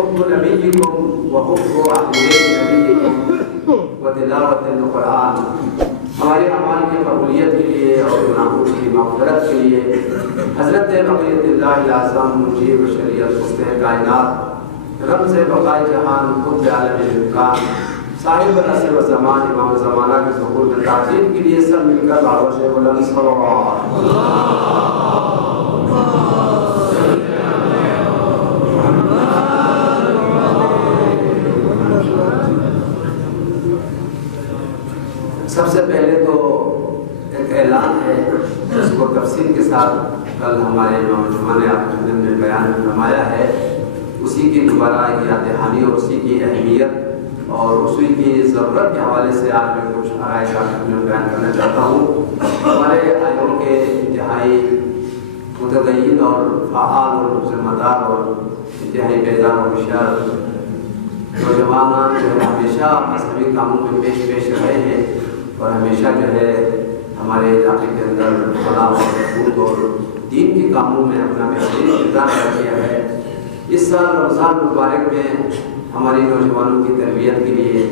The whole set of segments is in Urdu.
حب نبیکم وحب اہل نبیکم وتلاوت القرآن. ہمارے اعمال کی قبولیت کے لیے اور گناہوں کی مغفرت کے لیے حضرت بقیت اللہ الاعظم مجیب شریعت حسن کائنات رمز بقائے جہان خود عالم امکان صاحب عصر و زمان امام زمانہ کے ظہور میں تعظیم کے لیے سب مل کر آواز بلند صلوات. سب سے پہلے تو ایک اعلان ہے اس کو تفصیل کے ساتھ کل ہمارے امام جمعہ نے آپ کے میں بیان فرمایا ہے. اسی کی دوبارہ یاد دہانی اور اسی کی اہمیت اور اسی کی ضرورت کے حوالے سے آج میں کچھ آرائش آپ میں بیان کرنا چاہتا ہوں. ہمارے آئیوں کے انتہائی متدین اور فعال اور ذمہ دار اور انتہائی بیدار اور ہوشیار نوجوان جو ہے ہمیشہ مذہبی کاموں میں پیش رہے ہیں اور ہمیشہ جو ہے ہمارے علاقے کے اندر فلاح اور بہبود اور دین کے کاموں میں اپنا بہترین کردار ادا کیا ہے. اس سال رمضان مبارک میں ہماری نوجوانوں کی تربیت کے لیے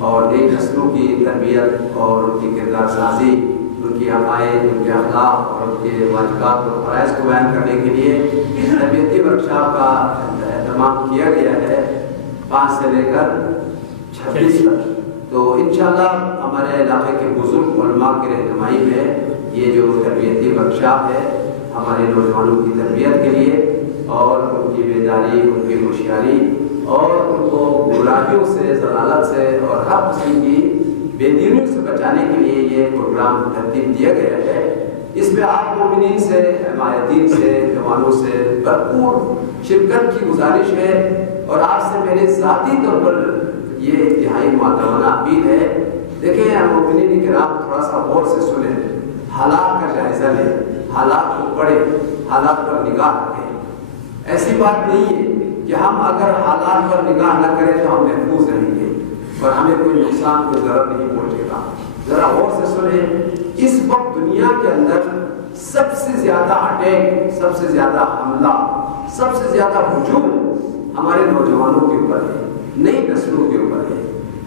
اور نئی نسلوں کی تربیت اور ان کی کردار سازی، ان کی عقائد، ان کے اخلاق اور ان کے واجبات اور فرائض کو بیان کرنے کے لیے تربیتی ورکشاپ کا اہتمام کیا گیا ہے 5 سے لے کر 26 تک. تو انشاءاللہ ہمارے علاقے کے بزرگ علماء کی رہنمائی میں یہ جو تربیتی ورکشاپ ہے ہمارے نوجوانوں کی تربیت کے لیے اور ان کی بیداری، ان کی ہوشیاری اور ان کو گمراہیوں سے، ضلالت سے اور ہر قسم کی بے دینیوں سے بچانے کے لیے یہ پروگرام ترتیب دیا گیا ہے. اس میں آپ مومنین سے، حمایتین سے، جوانوں سے بھرپور شرکت کی گزارش ہے اور آپ سے میرے ذاتی طور پر یہ انتہائی معتمانہ اپیل ہے. دیکھیں مومنین کرام تھوڑا سا غور سے سنیں، حالات کا جائزہ لیں، حالات کو پڑھیں، حالات پر نگاہ رکھیں. ایسی بات نہیں ہے کہ ہم اگر حالات پر نگاہ نہ کریں تو ہم محفوظ رہیں گے اور ہمیں کوئی نقصان، کوئی ضرر نہیں پہنچے گا. ذرا غور سے سنیں، اس وقت دنیا کے اندر سب سے زیادہ اٹیک، سب سے زیادہ حملہ، سب سے زیادہ ہجوم ہمارے نوجوانوں کے اوپر ہے، نئی نسلوں کے اوپر ہے.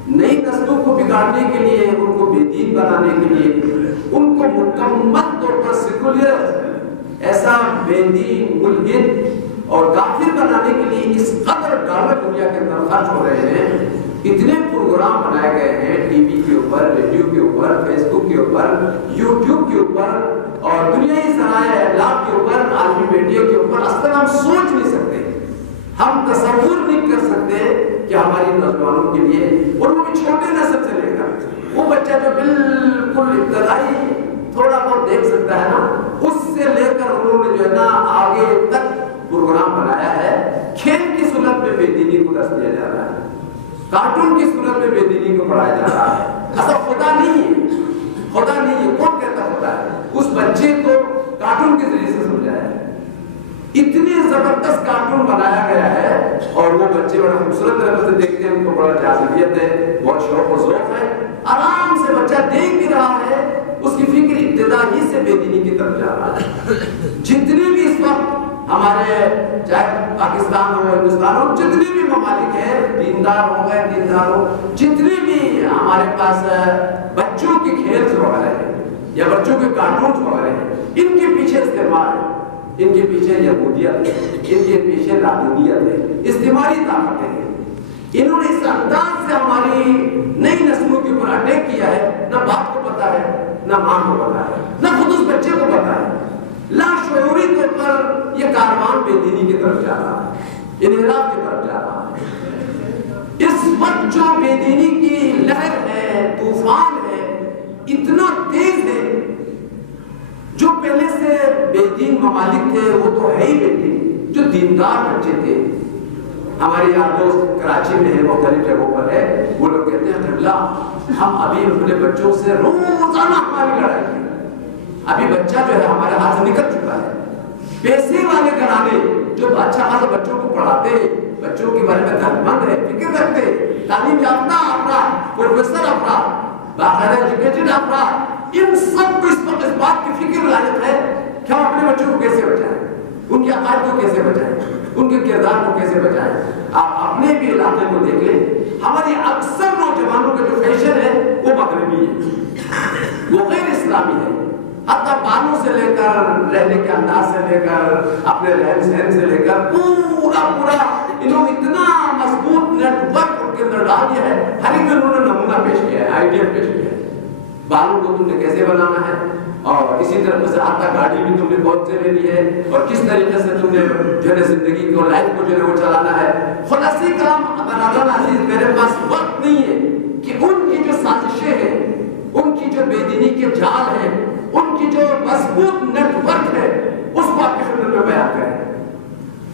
نئی نسلوں کو بگاڑنے کے لیے، ان کو بے دین بنانے کے لیے، ان کو مکمل طور پر سیکولر، ایسا بے دین، ملحد اور کافر بنانے کے لیے اس قدر ڈالر دنیا کے اندر خرچ ہو رہے ہیں. اتنے پروگرام بنائے گئے ہیں ٹی وی کے اوپر، ریڈیو کے اوپر، فیس بک کے اوپر، یوٹیوب کے اوپر اور دنیائی ذرائع ابلاغ کے اوپر، عالمی میڈیا کے اوپر. اصل ہم سوچ نہیں سکتے، ہم تصور نہیں کر سکتے کہ ہماری نوجوانوں کے لیے، اور وہ بھی چھوٹے نسل سے لے کر وہ بچہ جو بالکل ابتدائی تھوڑا بہت دیکھ سکتا ہے نا، اس سے لے کر انہوں نے جو ہے نا آگے تک پروگرام بنایا ہے. کھیل کی صورت میں بے دینی کو دس دیا جا رہا ہے، کارٹون کی صورت میں بے دینی کو پڑھایا جا رہا ہے. اصل خدا نہیں ہے، خدا نہیں ہے. کون کہتا خدا ہے؟ اس بچے کو کارٹون کے ذریعے سے سمجھایا ہے. اتنے زبردست کارٹون بنایا گیا ہے اور وہ بچے بڑا خوبصورت طرح سے دیکھتے ہیں، ان کو بڑا جاذبیت ہے، بہت شوق و ذوق ہے. آرام سے بچہ دیکھ بھی رہا ہے، اس کی فکر ابتدا ہی سے بے دینی کی طرف جا رہا ہے. جتنی بھی اس وقت ہمارے چاہے پاکستان ہو، ہندوستان ہو، جتنے بھی ممالک ہیں، دیندار ہو گئے دیندار ہو، جتنے بھی ہمارے پاس بچوں کے کھیل وغیرہ ہیں یا بچوں کے کارٹونز وغیرہ ہیں، ان کے پیچھے استعمال ہے، ان کے پیچھے یہودیت ہے، ان کے پیچھے لادینیت ہے، استعماری طاقتیں ہیں. انہوں نے اس انداز سے ہماری نئی نسلوں کے اوپر اٹیک کیا ہے. نہ باپ کو پتا ہے، نہ ماں کو پتا ہے، نہ خود اس بچے کو پتا ہے. لاشعوری طور پر یہ کاروان بے دینی کی طرف جا رہا ہے، انحراف کی طرف جا رہا ہے. اس وقت جو بے دینی کی لہر ہے، طوفان ہے، اتنا تیز ہے. جو پہلے سے بے دین ممالک تھے وہ تو ہے ہی بے دین، جو دیندار بچے تھے. ہمارے یار دوست کراچی میں ہے، مختلف جگہوں پر ہے، وہ لوگ کہتے ہیں قبلہ ہم ابھی اپنے بچوں سے روزانہ ہماری لڑائی ہے. ابھی بچہ جو ہے ہمارے ہاتھ سے نکل چکا ہے. پیسے والے گھرانے جو اچھا خاصا بچوں کو پڑھاتے، بچوں کے بارے میں دھرمند ہے، فکر رکھتے، تعلیم یافتہ افراد، پروفیسر افراد، باقاعدہ ایجوکیٹڈ افراد، ان سب کو اس وقت اس بات کی فکر لاحق ہے کہ ہم اپنے بچوں کو کیسے بچائیں، ان کے عقائد کو کیسے بچائیں، ان کے کردار کو کیسے بچائیں. آپ اپنے بھی علاقے کو دیکھ لیں، ہماری اکثر نوجوانوں کا جو فیشن ہے وہ مغربی ہے، وہ غیر اسلامی ہے، حتیٰ بالوں سے لے کر رہنے کے انداز سے لے کر اپنے رہن سہن سے لے کر پورا انہوں نے اتنا مضبوط نیٹ ورک ان کے اندر ڈال دیا ہے، ہر ایک انہوں نے نمونہ پیش کیا ہے، آئیڈیا پیش کیا ہے، بالوں کو تم نے کیسے بنانا ہے، اور اسی طرح سے آتا گاڑی بھی تم نے کون سے لینی ہے، اور کس طریقے سے تم نے جو ہے زندگی کو لائف کو جو ہے وہ چلانا ہے۔ خلاصی کلام مولانا عزیز میرے پاس وقت نہیں ہے کہ ان کی جو سازشیں ہیں، ان کی جو بے دینی کے جال ہیں، ان کی جو مضبوط نیٹ ورک ہے، اس کو آپ کے خدمت میں بیان کریں۔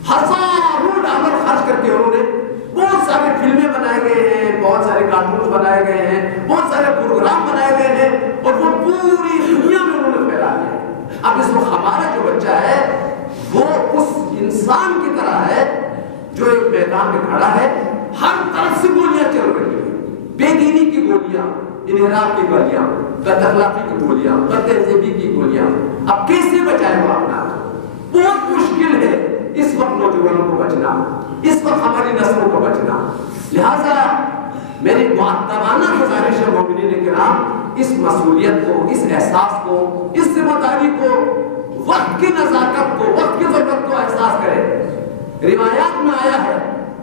ہزاروں ڈالر خرچ کر کے انہوں نے بہت سارے فلمیں بنائے گئے ہیں، بہت سارے کارٹونز بنائے گئے ہیں، بہت سارے پروگرام بنائے گئے ہیں، اور وہ پوری دنیا میں انہوں نے پھیلا دیا ہے۔ اب اس وقت ہمارا جو بچہ ہے وہ اس انسان کی طرح ہے جو ایک میدان میں کھڑا ہے، ہر طرف سے گولیاں چل رہی ہیں، بے دینی کی گولیاں، انحراف کی گولیاں، بد اخلاقی کی گولیاں، بد تہذیبی کی گولیاں۔ اب کیسے بچائے وہ اپنا؟ بہت مشکل ہے اس وقت نوجوانوں کو بچنا، اس وقت ہماری نسلوں کو بچنا۔ لہذا میری مؤدبانہ گزارش ہے مومنین کرام، اس مسئولیت کو، اس احساس کو، اس ذمہ داری کو، وقت کی نزاکت کو، وقت کی ضرورت کو احساس کریں۔ روایات میں آیا ہے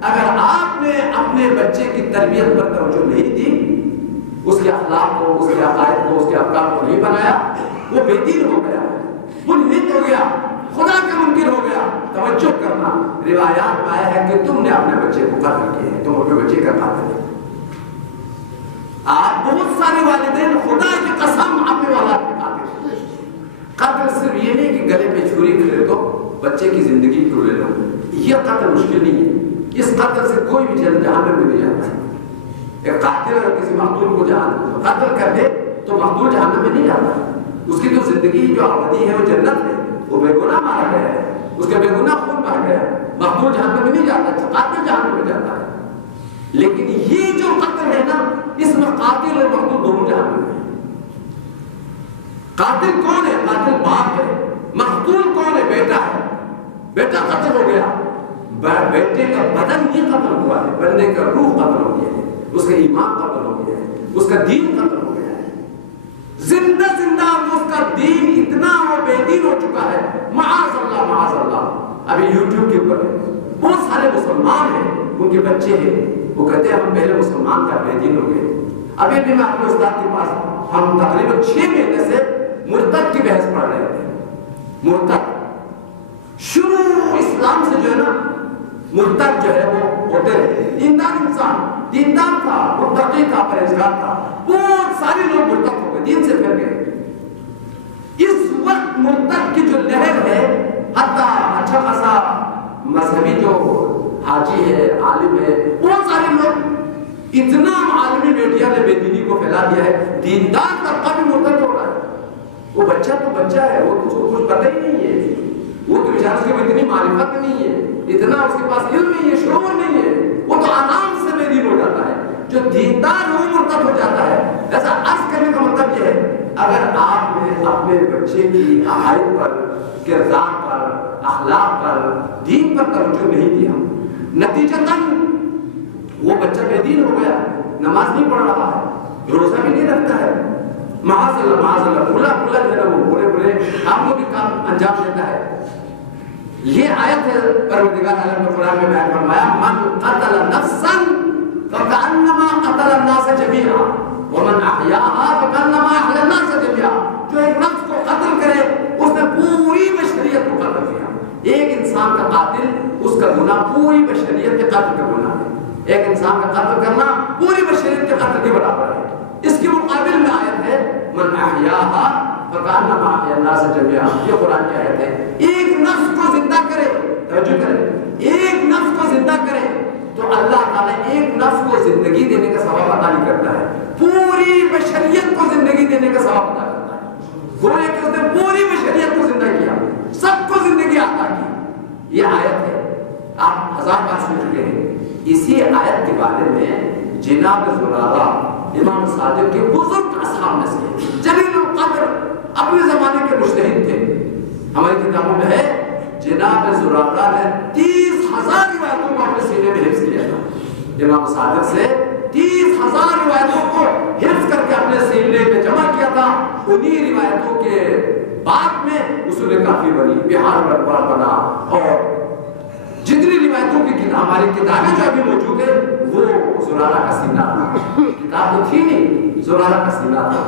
اگر آپ نے اپنے بچے کی تربیت پر توجہ نہیں دی، اس کے اخلاق کو، اس کے عقائد کو، اس کے افکار کو نہیں بنایا، وہ بے دین ہو گیا، ملحد ہو گیا، خدا کا منکر ہو گیا۔ توجہ کرنا، روایات میں آیا ہے کہ تم نے اپنے بچے کو قتل کیا ہے، تم اپنے بچے کا قاتل ہے۔ آپ بہت سارے والدین خدا کی قسم اپنے اولاد کے قاتل ہیں۔ قتل صرف یہ نہیں کہ گلے پہ چھری کھلے تو بچے کی زندگی کو لے لو، یہ قتل مشکل نہیں ہے، اس قتل سے کوئی بھی جہنم میں نہیں جاتا ہے۔ ایک قاتل اگر کسی مقتول کو قتل کر دے تو مقتول جہنم میں نہیں جاتا، اس کی تو زندگی جو ابدی ہے وہ جنت ہے، وہ بے گناہ مارا گیا ہے، اس کے بے گناہ خون بہا گیا، مقتول جہنم میں نہیں جاتا، قاتل جہنم میں جاتا ہے۔ لیکن یہ جو قتل ہے نا، اس میں قاتل اور مقتول دونوں جہنم میں ہیں۔ قاتل کون ہے؟ قاتل باپ ہے، مقتول کون ہے؟ بیٹا ہے، بیٹا قتل ہو گیا، بیٹے کا بدن ہی قتل ہوا ہے، بندے کا روح قتل ہو گیا ہے، اس کا ایمان قتل ہو گیا ہے، اس کا دین قتل ہو گیا ہے، زندہ اس کا دین اتنا وہ بے دین ہو چکا ہے، معاذ اللہ معاذ اللہ۔ ابھی یوٹیوب کے اوپر بہت سارے مسلمان ہیں، ان کے بچے ہیں، وہ کہتے ہیں ہم پہلے مسلمان کا بے دین ہو گئے۔ ابھی بھی میں اپنے استاد کے پاس، ہم تقریباً 6 مہینے سے مرتد کی بحث پڑھ رہے تھے۔ مرتد شروع اسلام سے جو ہے نا، مرتد جو ہے وہ ہوتے رہے، دیندار انسان، دیندار تھا، متقی تھا، پرہیزگار تھا، بہت سارے لوگ مرتد ہو گئے، دین سے پھر گئے۔ اس وقت مرتد کی جو لہر ہے، حتیٰ اچھا خاصا مذہبی جو حاجی ہے، عالم ہے، بہت سارے لوگ، اتنا عالمی میڈیا نے بے دینی کو پھیلا دیا ہے، دیندار طبقہ بھی مرتد ہو رہا ہے۔ وہ بچہ تو بچہ ہے، وہ تو کچھ پتہ ہی نہیں ہے، وہ تو بیچارہ اس کے اتنی معرفت نہیں ہے، اتنا اس کے پاس علم نہیں ہے، شعور نہیں ہے، وہ تو آرام سے بے دین ہو جاتا ہے۔ جو دیندار وہ مرتد ہو جاتا ہے۔ ایسا عرض کرنے کا مطلب یہ ہے، اگر آپ نے اپنے بچے کی عقائد پر، کردار پر، اخلاق پر، دین پر توجہ نہیں دیا، نتیجتاً وہ بچہ بے دین ہو گیا، نماز نہیں پڑھ رہا ہے، روزہ بھی نہیں رکھتا ہے، معاذ اللہ معاذ اللہ، بھولا بھولا جو ہے نا، وہ برے آپ کو بھی کام انجام دیتا ہے۔ یہ آیت ہے پروردگار عالم نے قرآن میں بیان فرمایا، من قتل نفسا فکأنما قتل الناس جميعا ومن احیاها فکأنما احیا الناس جميعا۔ جو ایک نفس کو قتل کرے، اس نے پوری بشریت کو قتل کیا۔ ایک انسان کا قاتل، اس کا گناہ پوری بشریت کے قتل کا گناہ ہے۔ ایک انسان کا قتل کرنا پوری بشریت کے قتل کے برابر ہے۔ اس کے مقابل میں آیت ہے، من احیاها فکأنما احیا الناس جميعا۔ یہ قرآن کی آیت ہے۔ ایک نفس کو زندہ کرے، توجہ کرے، ایک نفس کو زندہ کرے تو اللہ تعالیٰ ایک نفس کو زندگی دینے کا ثواب عطا نہیں کرتا ہے، پوری بشریت کو زندگی دینے کا ثواب عطا کرتا ہے۔ گویا کہ اس نے پوری بشریت کو زندہ کیا، سب کو زندگی عطا کی۔ یہ آیت ہے، آپ 1000 بار سن چکے ہیں۔ اسی آیت کے بارے میں جناب زرارہ امام صادق کے بزرگ اصحاب میں سے جلیل القدر اپنے زمانے کے مجتہد تھے۔ ہماری کتابوں میں ہے جناب زرارہ نے 30,000 روایتوں کو اپنے سینے میں حفظ کیا تھا۔ امام صادق سے 30,000 روایتوں کو حفظ کر کے اپنے سینے میں جمع کیا تھا. انہی روایتوں کے بعد میں اصول کافی بنی، بہار بربار بنا، اور جتنی روایتوں کی ہماری کتابیں جو ابھی موجود ہے وہ زرارہ کا سینہ تھا. کتاب تو تھی نہیں، زرارہ کا سینہ تھا.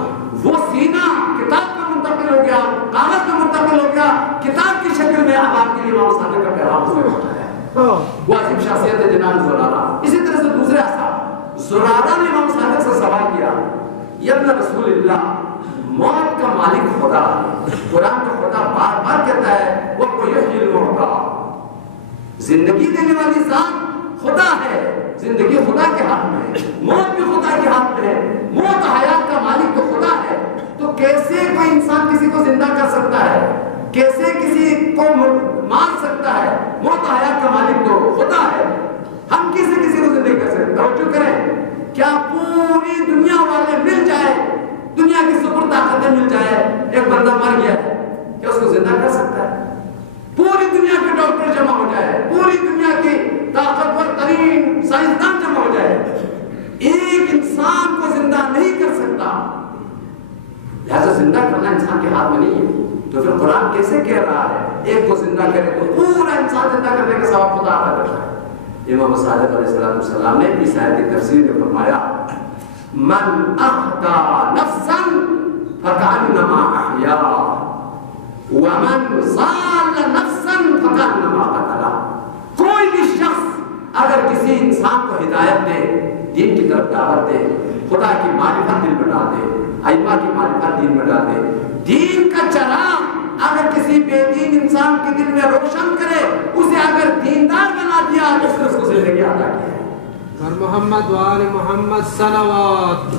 وہ سینہ کتاب میں منتقل ہو گیا، کاغذ میں منتقل ہو گیا، کتاب کی شکل میں اب آپ کے لیے امام صادق کا پیغام اس میں ہوتا ہے. وہ عظیم شخصیت ہے جناب زرارہ. اسی طرح سے دوسرے اصحاب، زرارہ نے امام صادق سے سوال کیا، یا ابن رسول اللہ، موت کا مالک خدا ہے. قرآن کا خدا بار بار کہتا ہے وہ یحیی الموتیٰ، زندگی دینے والی ذات خدا ہے، زندگی خدا کے ہاتھ میں ہے، موت بھی خدا کے ہاتھ میں ہے. موت حیات کا مالک تو خدا ہے. تو کیسے کوئی انسان کسی کو زندہ کر سکتا ہے، کیسے کسی کو مار سکتا ہے؟ موت حیات کا مالک تو خدا ہے. ہم کسی کو زندہ کر سکتے ہیں؟ توجہ کریں، کیا پوری دنیا والے مل جائے، دنیا کی سپر طاقتیں مل جائے، ایک بندہ مر گیا ہے، کیا اس کو زندہ کر سکتا ہے؟ پوری دنیا کے ڈاکٹر جمع ہو جائے، پوری دنیا کی طاقتور ترین سائنسدان جمع ہو جائے، ایک انسان کو زندہ نہیں کر سکتا. لہذا زندہ کرنا انسان کے ہاتھ میں نہیں ہے. تو پھر قرآن کیسے کہہ رہا ہے ایک کو زندہ کرے تو پورا انسان زندہ کرنے کا ثواب خدا عطا کرتا ہے. امام صادق علیہ السلام نے اس آیت کی تفسیر میں فرمایا، من احیا نفسا فکأنما احیا ومن ضال نفسا فکأنما قتلا. کوئی بھی شخص اگر کسی انسان کو ہدایت دے، دین کی طرف دعوت دے، خدا کی معرفت دل میں ڈال دے، ائمہ کی معرفت دین میں ڈال دے، دین کا چراغ اگر کسی بے دین انسان کے دل میں روشن کرے، اسے اگر دیندار بنا دیا تو اس کو زندگی عطا کی ہے. اور محمد وآل محمد صلوات.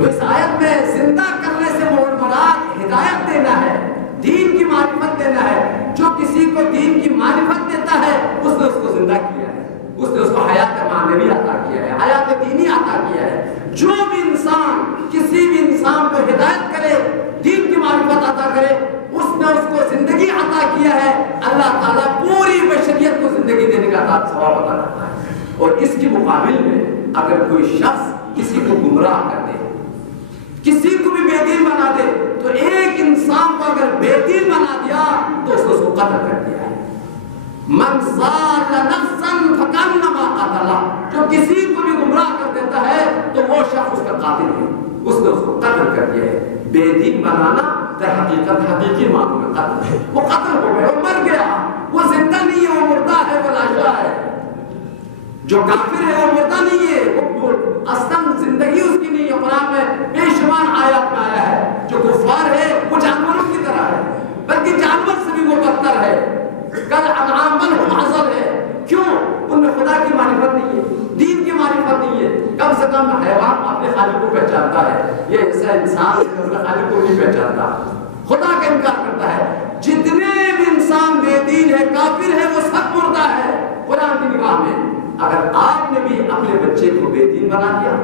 اس آیت میں زندہ کرنے سے مراد ہدایت دینا ہے، دین کی معرفت دینا ہے. جو کسی کو دین کی معرفت دیتا ہے اس نے اس کو زندہ کیا ہے، اس نے اس کو حیات معنوی عطا کیا ہے، حیات دینی عطا کیا ہے. جو بھی انسان کسی بھی انسان کو ہدایت کرے، دین کی معرفت عطا کرے، اس نے اس کو زندگی عطا کیا ہے. اللہ تعالیٰ پوری بشریت کو زندگی دینے کا ثواب عطا کرتا ہے. اور اس کے مقابل میں اگر کوئی شخص کسی کو گمراہ کر دے، کسی کو بھی بے دین بنا دے، تو ایک انسان کو اگر بے دین بنا دیا تو اس کو قتل کر دیا ہے. من ضال نفسا فکأنما قتلا، جو کسی کو بھی گمراہ کر دیتا ہے تو وہ شخص اس کا قاتل ہے، اس نے اس کو قتل کر دیا ہے. بے دین بنانا در حقیقت حقیقی معنوں میں قتل ہے. وہ قتل ہو گیا، وہ مر گیا، وہ زندہ نہیں ہے، وہ مردہ ہے، وہ لاشا ہے. جو کافر ہے وہ مردہ نہیں ہے، وہ اصلاً زندگی اس کی نہیں ہے. قرآن میں بے شمار آیات میں آیا ہے جو کفار ہے وہ جانوروں کی طرح ہے، بلکہ جانور سے بھی وہ بدتر ہے. کل انعام بل ہم اضل ہے. کیوں؟ ان میں خدا کی معرفت نہیں ہے، دین کی معرفت نہیں ہے. کم سے کم حیوان اپنے خالق کو پہچانتا ہے، یہ ایسا انسان اپنے خالق کو نہیں پہچانتا، خدا کا انکار کرتا ہے. جتنے بھی انسان بے دین ہے، کافر ہے، وہ سب مردہ ہے قرآن کی نگاہ میں. اگر آپ نے بھی اپنے بچے کو بے دین بنا دیا،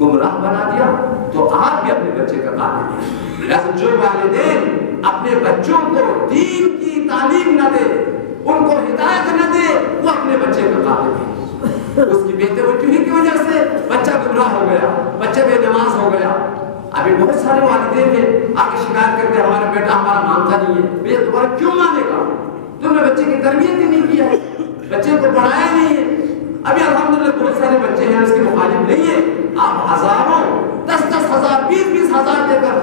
گمراہ بنا دیا، تو آپ بھی اپنے بچے کا قاتل ہیں. لہذا جو والدین اپنے بچوں کو دین کی تعلیم نہ دے، ان کو ہدایت نہ دے، وہ اپنے بچے کا قاتل ہیں. اس کی بے توجہی کی وجہ سے بچہ گمراہ ہو گیا، بچہ بے نماز ہو گیا. ابھی بہت سارے والدین ہیں آ کے شکایت کرتے ہیں ہمارا بیٹا ہمارا مانتا نہیں ہے. بھیا تمہارا کیوں مانے گا؟ تم نے بچے کی تربیت ہی نہیں کیا ہے، بچے کو پڑھایا نہیں ہے. ابھی الحمدللہ بہت سارے بچے ہیں اس کے مخالف نہیں ہے. آپ ہزاروں 10-10 ہزار 20-20 ہزار دے کر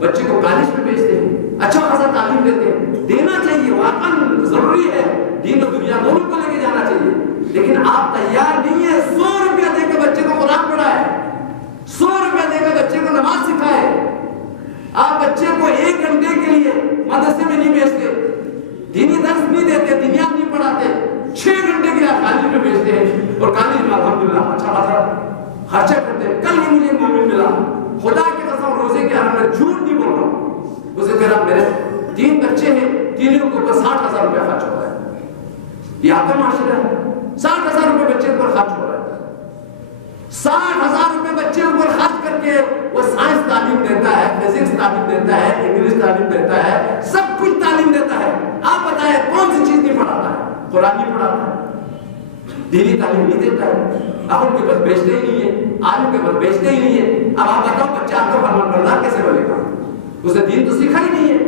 بچے کو کالج میں بھیجتے ہیں، اچھا خاصا تعلیم دیتے ہیں. دینا چاہیے، واقعا ضروری ہے، دین و دنیا دونوں کو لے کے جانا چاہیے. لیکن آپ تیار نہیں ہے 100 روپیہ دے کے بچے کو قرآن پڑھائے، 100 روپیہ دے کے بچے کو نماز سکھائے. آپ بچے کو 1 گھنٹے کے لیے مدرسے میں نہیں بھیجتے، دینی درس نہیں دیتے، دنیا نہیں پڑھاتے، 6 گھنٹے کے لیے آپ کالج میں بھیجتے ہیں. اور کالج میں الحمدللہ اچھا خاصا خرچہ کرتے ہیں. کل ہی مجھے ایک مومن ملا، خدا کی قسم روزے کے حال میں جھوٹ نہیں بول رہا ہوں، اسے کہہ رہا میرے 3 بچے ہیں، تینوں کے اوپر 60,000 روپیہ خرچ ہو رہا ہے. یہ آپ کا معاشرہ ہے، 60,000 روپے بچے پر خرچ ہو رہا ہے. 60,000 روپے بچے پر خرچ کر کے وہ سائنس تعلیم دیتا ہے، فزکس تعلیم دیتا ہے، انگلش تعلیم دیتا ہے، سب کچھ تعلیم تعلیم دیتا ہے؟ آپ بتائیں کون سی چیز نہیں پڑھاتا ہے؟ قرآن نہیں پڑھاتا ہے، دینی تعلیم نہیں دیتا ہے، اب ان کے پاس بیچتے ہی نہیں ہے، عالم کے پاس بیچتے ہی نہیں ہے۔ اب آپ بتاؤ بچہ آپ کا فرمان بردار کیسے بنے گا؟ اس نے دین تو سیکھا ہی نہیں ہے۔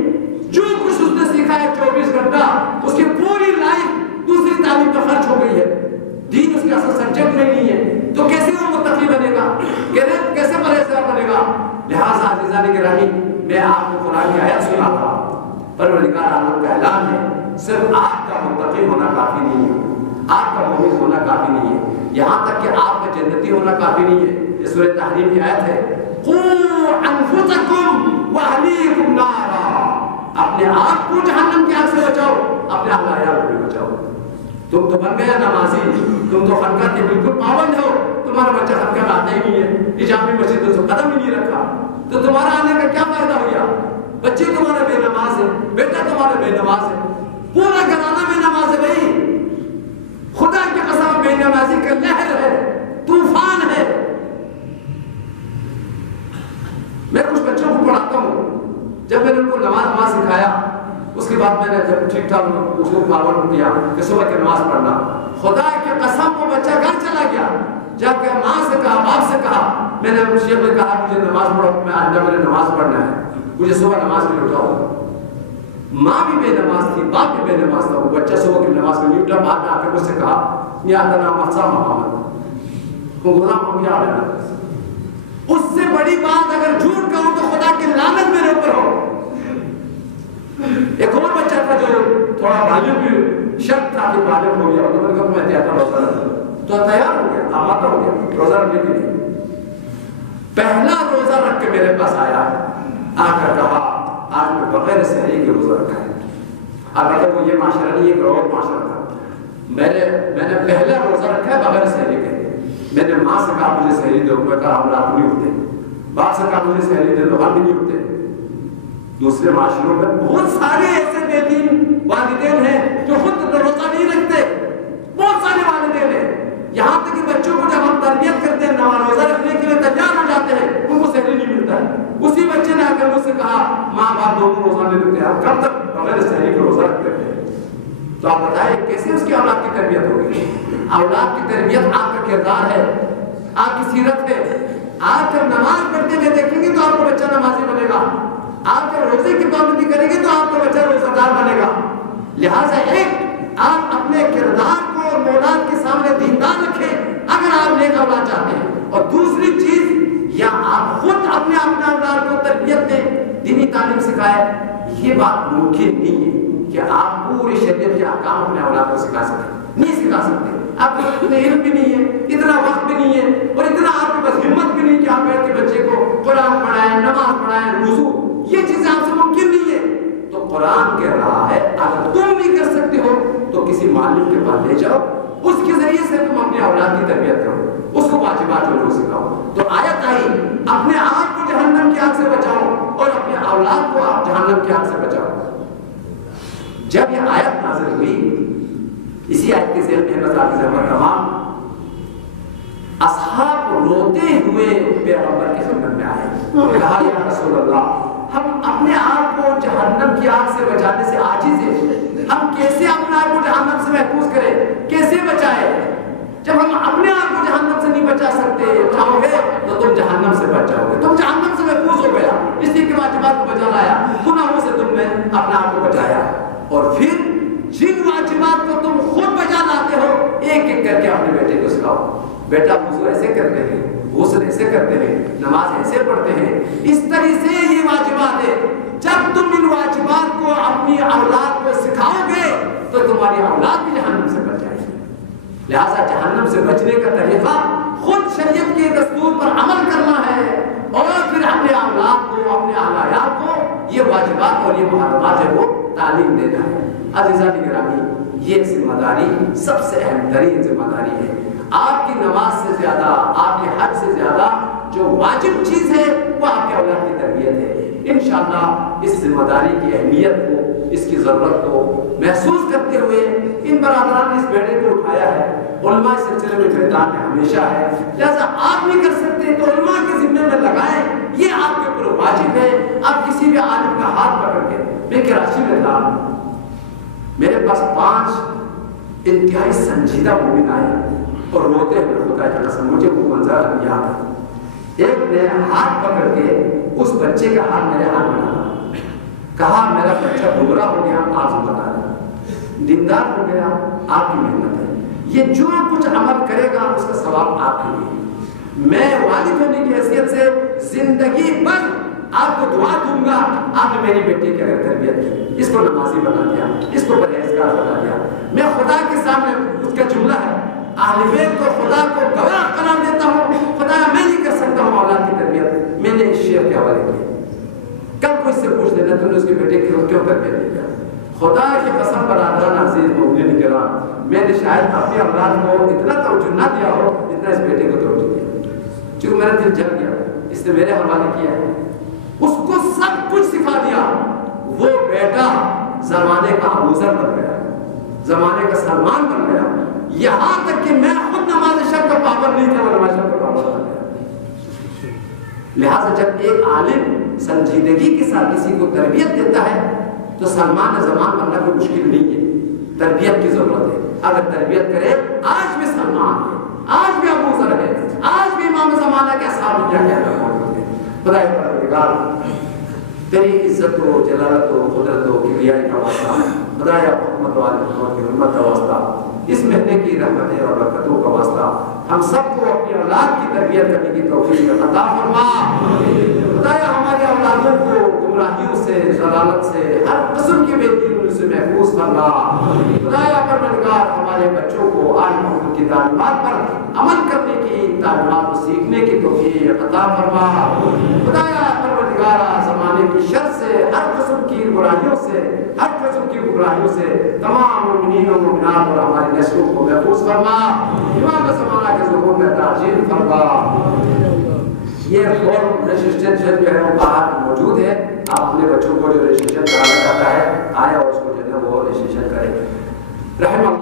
جو کچھ اس نے سیکھا ہے 24 گھنٹہ اس کی پوری لائف دوسری تعلیم پر خرچ ہو گئی ہے، دین اس کے اصل سبجیکٹ میں نہیں ہے، تو کیسے وہ متقی بنے گا؟ کیسے پرہیزگار بنے گا؟ لہٰذا عزیزان گرامی، میں آپ کو قرآن کی آیت سناتا ہوں، پروردگار عالم کا اعلان ہے، صرف آپ کا متقی ہونا کافی نہیں ہے، آپ کا مومن ہونا کافی نہیں ہے، یہاں تک کہ آپ کا جنتی ہونا کافی نہیں ہے۔ یہ سورہ تحریم کی آیت ہے، قُوا أَنفُسَكُمْ وَأَهْلِيكُمْ نَارًا، اپنے آپ کو جہنم کی آگ سے بچاؤ، اپنے اہل عیال کو بھی بچاؤ۔ تم تو بن گیا نمازی، تم تو خانقاہ کے بالکل پابند ہو، تمہارا بچہ خانقاہ میں آتا ہی نہیں ہے، حجاب میں مسجد سے قدم ہی نہیں رکھا، تو تمہارا آنے کا کیا فائدہ ہو گیا؟ بچے تمہارے بے نماز ہے، بیٹا تمہارے بے نماز ہے، پورا گھرانہ بے نماز ہے۔ بھائی خدا کی قسم بے نمازی کا لہر ہے، طوفان ہے۔ میں کچھ بچوں کو پڑھاتا ہوں، جب میں نے ان کو نماز سکھایا، اس کے بعد میں نے جب ٹھیک ٹھاک اس کو پابند کیا کہ صبح کی نماز پڑھنا، خدا کی قسم وہ بچہ گھر چلا گیا، جب کہ ماں سے کہا، باپ سے کہا، میں نے شیخ نے کہا مجھے نماز پڑھو، میں آج میں نے نماز پڑھنا ہے، مجھے صبح نماز کے لیے اٹھاؤ۔ ماں بھی بے نماز تھی، باپ بھی بے نماز تھا، وہ بچہ صبح کی نماز کے لیے اٹھا، بعد میں آ کے مجھ سے کہا یا نام افسا محمد، وہ غلام ہو گیا ہے۔ اس سے بڑی بات اگر جھوٹ کہوں تو خدا کی لعنت میرے اوپر ہو۔ ایک اور بچہ تھا جو تھوڑا بالغ بھی شک تھا کہ بالغ ہو گیا، تو میں نے کہا میں تیار روزہ رکھوں، تو تیار ہو گیا، آمادہ ہو گیا روزہ رکھنے کے لیے۔ پہلا روزہ رکھ کے میرے پاس آیا، آ کر کہا آج میں بغیر سحری کے روزہ رکھا ہے۔ اب اگر وہ یہ معاشرہ نہیں، ایک اور معاشرہ تھا، میں نے پہلا روزہ رکھا ہے بغیر سحری کے۔ میں نے ماں سے کہا مجھے سحری دو، میں کہا ہم رات نہیں اٹھتے، باپ سے کہا مجھے سحری دے دو، ہم بھی نہیں اٹھتے۔ دوسرے معاشروں میں بہت سارے ایسے بے دین والدین ہیں جو خود روزہ نہیں رکھتے، بہت سارے والدین ہیں، یہاں تک کہ بچوں کو جب ہم تربیت کرتے ہیں روزہ رکھنے کے لیے تیار ہو جاتے ہیں، ان کو سحری نہیں ملتا ہے۔ اسی بچے نے آ کر مجھ سے کہا ماں باپ دونوں روزہ نہیں رکھتے، ہم کب تک بغیر سحری کے روزہ رکھتے ہیں؟ تو آپ بتائیں کیسے اس کی اولاد کی تربیت ہوگی؟ اولاد کی تربیت آپ کا کردار ہے، آپ کی سیرت ہے۔ آپ جب نماز پڑھتے ہوئے دیکھیں گے تو آپ کا بچہ نمازی بنے گا، آپ جب روزے کی پابندی کریں گے تو آپ کا بچہ روزہ دار بنے گا۔ لہٰذا ایک آپ اپنے کردار کو اولاد کے سامنے دیندار رکھیں اگر آپ نیک اولاد چاہتے ہیں، اور دوسری چیز یا آپ خود اپنے اولاد کو تربیت دیں، دینی تعلیم سکھائیں۔ یہ بات ممکن نہیں ہے کہ آپ پوری شریعت کے احکام اپنے اولاد کو سکھا سکیں، نہیں سکھا سکتے۔ آپ کو اتنا علم بھی نہیں ہے، اتنا وقت بھی نہیں ہے، اور اتنا آپ کے پاس ہمت بھی نہیں کہ آپ بیٹھ کے بچے کو قرآن پڑھائیں، نماز پڑھائیں، وضو، یہ چیزیں آپ سے ممکن نہیں ہے۔ تو قرآن کہہ رہا ہے اگر تم نہیں کر سکتے ہو تو کسی معلم کے پاس لے جاؤ، اس کے ذریعے سے تم اپنے اولاد کی تربیت کرو، اس کو واجبات جو سکھاؤ۔ تو آیت آئی اپنے آپ کو جہنم کی آگ سے بچاؤ اور اپنے اولاد کو آپ جہنم کی آگ سے بچاؤ۔ جب یہ آیت نازل ہوئی، اسی آیت کے ذیل میں بتا کہ تمام اصحاب روتے ہوئے پیغمبر کی خدمت میں آئے، کہا یا رسول اللہ ہم اپنے آپ کو جہنم کی آگ سے بچانے سے عاجز ہیں، ہم کیسے اپنے آپ کو جہنم سے محفوظ کریں، کیسے بچائیں؟ جب ہم اپنے آپ کو جہنم سے نہیں بچا سکتے چاہو گے تو تم جہنم سے بچ جاؤ گے، تم جہنم سے محفوظ ہو گیا، اس لیے کہ واجبات کو بچا لایا، گناہوں سے تم نے اپنے آپ کو بچایا، اور پھر جن واجبات کو تم خود بچا لاتے ہو ایک ایک کر کے اپنے بیٹے کو سکھاؤ، بیٹا وضو ایسے کرتے ہیں، غسل ایسے کرتے ہیں، نماز ایسے پڑھتے ہیں، اس طرح سے یہ واجبات ہے۔ جب تم ان واجبات کو اپنی اولاد کو سکھاؤ گے تو تمہاری اولاد بھی جہنم سے بچ جائے گی۔ لہٰذا جہنم سے بچنے کا طریقہ خود شریعت کے دستور پر عمل کرنا ہے، اور پھر اپنے اولاد کو، اپنے اہل عیال کو یہ واجبات اور یہ محرمات ہے وہ تعلیم دینا ہے۔ عزیزان گرامی، یہ ذمہ داری سب سے اہم ترین ذمہ داری ہے۔ آپ کی نماز سے زیادہ، آپ کے حج سے زیادہ جو واجب چیز ہے وہ آپ کے اولاد کی تربیت ہے۔ انشاءاللہ اس ذمہ داری کی اہمیت کو، اس کی ضرورت کو محسوس کرتے ہوئے ان برادران نے اس بیڑے کو اٹھایا ہے۔ علماء اس سلسلے میں میدان میں ہمیشہ ہے، لہذا آپ نہیں کر سکتے تو علماء کے ذمے میں لگائیں، یہ آپ کے اوپر واجب ہے۔ آپ کسی بھی عالم کا ہاتھ پکڑ کے میں کراچی میں تھا، میرے پاس 5 انتہائی سنجیدہ مومن آئے اور روتے ہوئے خدا کی قسم مجھے وہ منظر یاد ہے۔ ایک نے ہاتھ پکڑ کے اس بچے کا ہاتھ میرے ہاتھ میں ڈالا، کہا میرا بچہ گمراہ ہو گیا، آپ سے بتا دیں، دیندار ہو گیا، آپ کی محنت ہے، یہ جو کچھ عمل کرے گا اس کا ثواب آپ کے لیے۔ میں والد ہونے کی حیثیت سے زندگی بھر آپ کو دعا دوں گا، آپ نے میری بیٹی کی اگر تربیت کی، اس کو نمازی بنا دیا، اس کو پرہیزگار بنا دیا۔ میں خدا کے سامنے اس کا جملہ ہے، اہل بیت کو خدا کو گواہ قرار دیتا ہوں، خدا میں نہیں کر سکتا ہوں اولاد کی تربیت، میں نے اس شیخ کے حوالے کیا۔ کل کوئی سے پوچھ لینا تم نے اس کے بیٹے کی کیوں تربیت دی؟ خدا کی قسم برادران عزیز مومنین کرام، میں نے شاید اپنی اولاد کو اتنا توجہ نہ دیا ہو جتنا اس بیٹے کو توجہ دیا، کیونکہ میرا دل جل گیا، اس نے میرے حوالے کیا ہے، اس کو سب کچھ سکھا دیا۔ وہ بیٹا زمانے کا ابوذر بن گیا، زمانے کا سلمان بن گیا، یہاں تک کہ میں خود نماز شب کا پابند نہیں تھا، وہ نماز شب کا پابند بن گیا۔ لہٰذا جب ایک عالم سنجیدگی کے ساتھ کسی کو تربیت دیتا ہے تو سلمان زمان بننا کوئی مشکل نہیں ہے، تربیت کی ضرورت ہے۔ اگر تربیت کرے، آج بھی سلمان ہے، آج بھی ابوذر ہے، آج بھی امام زمانہ کے اصحاب کیا کہنا موجود ہے۔ خدا پروردگار تیری عزت و جلالت و قدرت و کبریائی کا واسطہ، خدایا محمد و آل محمد کی امت کا واسطہ، اس مہینے کی رحمتیں اور برکتوں کا واسطہ ہم سب کو اپنی اولاد کی تربیت کرنے کی توفیق عطا فرما۔ خدایا ہماری اولادوں کو گمراہیوں سے، ضلالت سے، ہر قسم کی بے دینوں سے محفوظ فرما۔ خدایا پروردگار ہمارے بچوں کو آل محمد کی تعلیمات پر عمل کرنے کی، تعلیمات کو سیکھنے کی توفیق عطا فرما۔ خدایا پروردگار زمانے کی شر سے، ہر قسم کی برائیوں سے، ہر قسم کی گمراہیوں سے تمام مومنین و مومنات اور ہماری نسلوں کو محفوظ فرما۔ امام زمانہ کے ظہور میں تعجیل فرما۔ یہ فورم رجسٹریشن جو ہے وہ باہر موجود ہے، آپ اپنے بچوں کو جو رجسٹریشن کرانا چاہتا ہے آئے اور اس کو جو ہے وہ رجسٹریشن کرے۔ رحم